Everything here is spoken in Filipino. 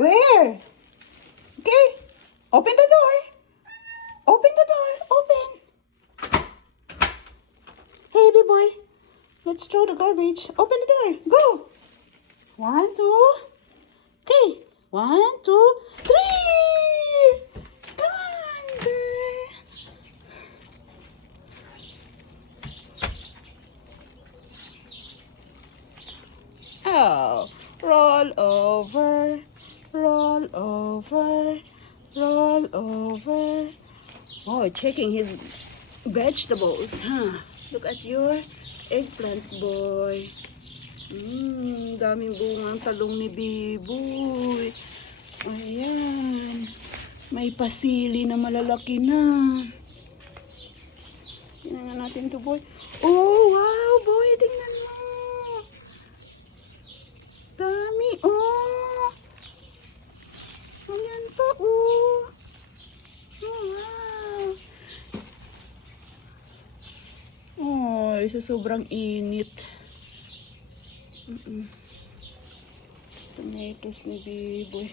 Where? Okay. Open the door. Open the door. Open. Hey, big boy. Let's throw the garbage. Open the door. Go. 1, 2. Okay. 1, 2, 3. Come on, girl. Oh, roll over, roll over, roll over. Oh, checking his vegetables, huh? Look at your eggplants, boy. Daming bunga ang talong ni Biboy. Ayan. May pasili na malalaki na. Tingnan nga natin to, boy. Oh, wow, boy. Tingnan mo. Dami, oh. Ayan pa, oh. Oh, wow. Oh, sa sobrang init. Tomatoes ni Biboy.